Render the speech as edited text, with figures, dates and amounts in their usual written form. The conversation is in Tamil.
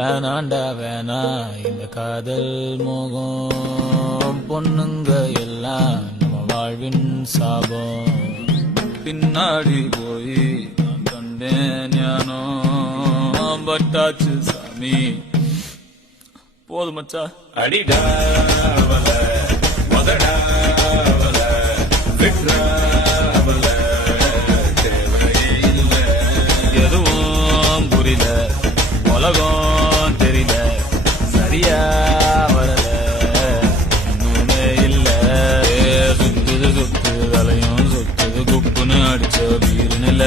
வேணாண்டா வேணா இந்த காதல் மோகம் பொண்ணுங்க எல்லாம் நம்ம வாழ்வின் சாபம். பின்னாடி போய் நான் கண்டேன் ஞானோ பட்டாச்சு சாமி. போதும் மச்சா. அடிடாவல மதடாவல விட்ராவல தேவையில்லை. எதுவும் புரியல, உலகம் தெரியல, சரியா வரல, ஒண்ணுமே இல்ல. சுத்துது சுத்து அலையும் சுத்துது குப்புன்னு அடிச்ச வீருன்னு இல்ல.